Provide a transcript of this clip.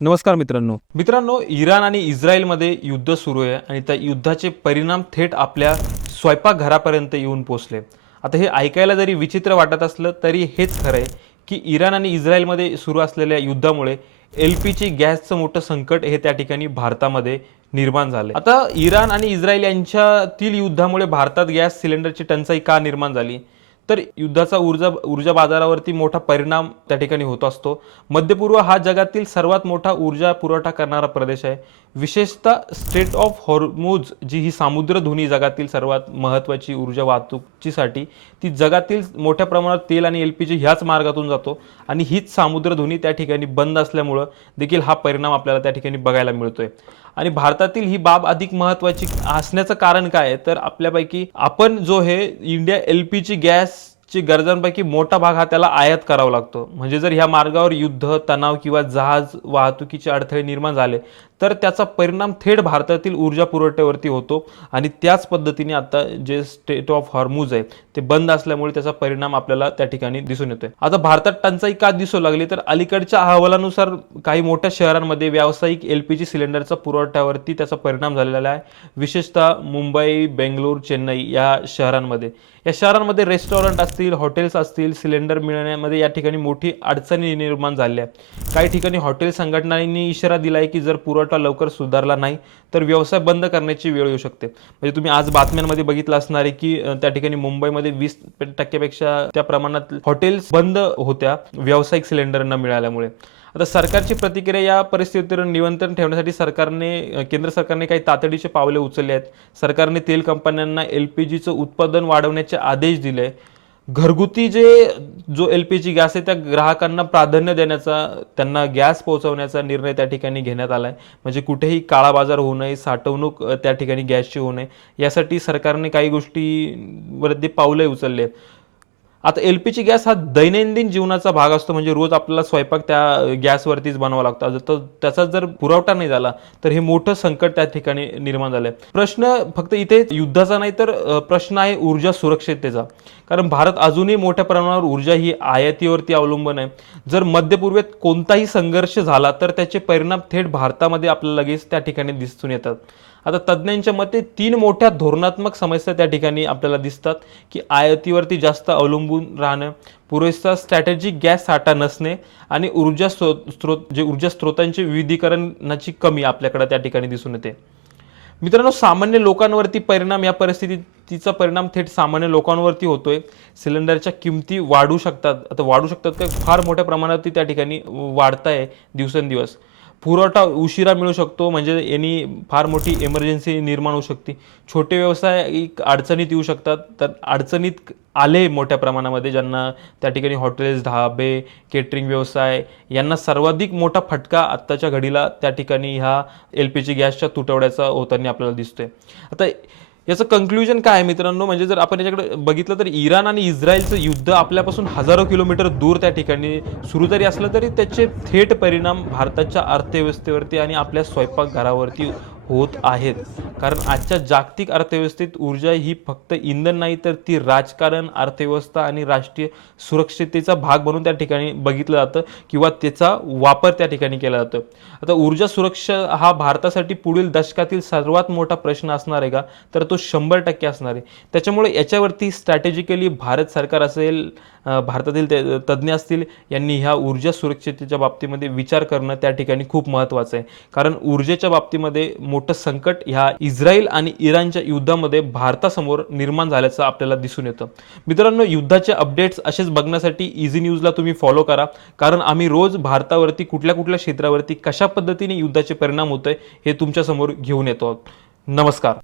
नमस्कार मित्रांनो, इराण आणि इस्रायलमध्ये युद्ध सुरू आहे आणि त्या युद्धाचे परिणाम थेट आपल्या स्वयंपाकघरापर्यंत येऊन पोहोचले. आता हे ऐकायला जरी विचित्र वाटत असलं तरी हेच खरं आहे की इराण आणि इस्रायलमध्ये सुरू असलेल्या युद्धामुळे LPG गॅसचं मोठं संकट हे त्या ठिकाणी भारतामध्ये निर्माण झाले. आता इराण आणि इस्रायल यांच्यातील युद्धामुळे भारतात गॅस सिलेंडरची टंचाई का निर्माण झाली, तर युद्धाचा ऊर्जा बाजारावरती मोठा परिणाम त्या ठिकाणी होत असतो. मध्यपूर्व हा जगातील सर्वात मोठा ऊर्जा पुरवठा करणारा प्रदेश आहे. विशेषतः स्ट्रेट ऑफ हॉर्मुझ जी ही सामुद्रधुनी जगातील सर्वात महत्त्वाची ऊर्जा वाहतुकीसाठी, ती जगातील मोठ्या प्रमाणात तेल आणि LPG ह्याच मार्गातून जातो आणि हीच सामुद्रधुनी त्या ठिकाणी बंद असल्यामुळं देखील हा परिणाम आपल्याला त्या ठिकाणी बघायला मिळतोय. आणि भारतातील ही बाब अधिक महत्त्वाची असण्याचं कारण काय आहे, तर आपल्यापैकी आपण जो हे इंडिया LPG गॅसची गरजांपैकी मोठा भाग हा त्याला आयात करावा लागतो. म्हणजे जर ह्या मार्गावर युद्ध, तणाव किंवा जहाज वाहतुकीचे अडथळे निर्माण झाले तर त्याचा परिणाम थेट भारतातील ऊर्जा पुरवठ्यावरती होतो आणि त्याच पद्धतीने आता जे स्टेट ऑफ हॉर्मुझ आहे ते बंद असल्यामुळे त्याचा परिणाम आपल्याला त्या ठिकाणी दिसून येतोय. आता भारतात टंचाई का दिसू लागली, तर अलीकडच्या अहवालानुसार काही मोठ्या शहरांमध्ये व्यावसायिक LPG सिलेंडरचा पुरवठ्यावरती त्याचा परिणाम झालेला आहे. विशेषतः मुंबई, बेंगलोर, चेन्नई या शहरांमध्ये रेस्टॉरंट असतील, हॉटेल्स असतील, सिलेंडर मिळण्यामध्ये या ठिकाणी मोठी अडचणी निर्माण झाल्या. काही ठिकाणी हॉटेल संघटनांनी इशारा दिलाय की जर पुरवठा लवकर सुधारला नाही तर व्यवसाय बंद करण्याची वेळ येऊ शकते. म्हणजे तुम्ही आज बातम्यांमध्ये बघितलं असणार आहे की त्या ठिकाणी मुंबईमध्ये 20% त्या प्रमाणात हॉटेल्स बंद होत्या व्यावसायिक सिलेंडर न मिळाल्यामुळे. आता सरकारची प्रतिक्रिया या परिस्थितीवर नियंत्रण ठेवण्यासाठी केंद्र सरकारने काही तातडीचे पावले उचलले आहेत. सरकारने तेल कंपन्यांना LPGचं उत्पादन वाढवण्याचे आदेश दिले. घरगुती जो LPG गॅस आहे त्या ग्राहकांना प्राधान्य देण्याचा, त्यांना गॅस पोहोचवण्याचा निर्णय त्या ठिकाणी घेण्यात आला आहे. म्हणजे कुठेही काळा बाजार होऊ नये, साठवणूक त्या ठिकाणी गॅसची होऊ नये, यासाठी सरकारने काही गोष्टीवरती पावले उचलले आहेत. आता LPG गॅस हा दैनंदिन जीवनाचा भाग असतो. म्हणजे रोज आपल्याला स्वयंपाक त्या गॅसवरतीच बनवावा लागतो. तर त्याचा जर पुरवठा नाही झाला तर हे मोठं संकट त्या ठिकाणी निर्माण झालंय. प्रश्न फक्त इथे युद्धाचा नाही तर प्रश्न आहे ऊर्जा सुरक्षिततेचा. कारण भारत अजूनही मोठ्या प्रमाणावर ऊर्जा ही आयातीवरती अवलंबून आहे. जर मध्य पूर्वेत कोणताही संघर्ष झाला तर त्याचे परिणाम थेट भारतामध्ये आपल्याला लगेच त्या ठिकाणी दिसून येतात. आता तज्ज्ञांच्या मते 3 मोठ्या धोरणात्मक समस्या त्या ठिकाणी आपल्याला दिसतात की आयातीवरती जास्त अवलंबून राहणं, पुरेसा स्ट्रॅटेजिक गॅस साठा नसणे आणि ऊर्जा स्रोतांचे विविधीकरणाची कमी आपल्याकडे त्या ठिकाणी दिसून येते. मित्रांनो, सामान्य लोकांवरती परिणाम, या परिस्थितीचा परिणाम थेट सामान्य लोकांवरती होतोय. सिलेंडरच्या किमती वाढू शकतात का, फार मोठ्या प्रमाणात त्या ठिकाणी वाढताय दिवसेंदिवस. पुरवठा उशिरा मिळू शकतो, म्हणजे यांनी फार मोठी इमर्जन्सी निर्माण होऊ शकते. छोटे व्यवसाय अडचणीत येऊ शकतात. तर अडचणीत आले मोठ्या प्रमाणामध्ये ज्यांना त्या ठिकाणी हॉटेल्स, ढाबे, केटरिंग व्यवसाय यांना सर्वाधिक मोठा फटका आत्ताच्या घडीला त्या ठिकाणी ह्या LPG गॅसच्या तुटवड्याचा होताना आपल्याला दिसतोय. आता याचं कंक्लुजन काय आहे मित्रांनो, म्हणजे जर आपण याच्याकडे बघितलं तर इराण आणि इस्रायलचं युद्ध आपल्यापासून हजारो किलोमीटर दूर त्या ठिकाणी सुरू जरी असलं तरी त्याचे थेट परिणाम भारताच्या अर्थव्यवस्थेवरती आणि आपल्या स्वयंपाकघरावरती होत आहेत. कारण आजच्या जागतिक अर्थव्यवस्थेत ऊर्जा ही फक्त इंधन नाही तर ती राजकारण, अर्थव्यवस्था आणि राष्ट्रीय सुरक्षिततेचा भाग म्हणून त्या ठिकाणी बघितलं जातं किंवा त्याचा वापर त्या ठिकाणी केला जातो. आता ऊर्जा सुरक्षा हा भारतासाठी पुढील दशकातील सर्वात मोठा प्रश्न असणार आहे का, तर तो 100% असणार आहे. त्याच्यामुळे याच्यावरती स्ट्रॅटेजिकली भारत सरकार असेल, भारतातील तज्ज्ञ असतील, यांनी ह्या ऊर्जा सुरक्षिततेच्या बाबतीमध्ये विचार करणं त्या ठिकाणी खूप महत्त्वाचं आहे. कारण ऊर्जेच्या बाबतीमध्ये मोठं संकट ह्या इस्रायल आणि इराणच्या युद्धामध्ये भारतासमोर निर्माण झाल्याचं आपल्याला दिसून येतं. मित्रांनो, युद्धाचे अपडेट्स असेच बघण्यासाठी इझी न्यूजला तुम्ही फॉलो करा. कारण आम्ही रोज भारतावरती कुठल्या कुठल्या क्षेत्रावरती कशा पद्धतीने युद्धाचे परिणाम होत आहे हे तुमच्यासमोर घेऊन येतो. नमस्कार.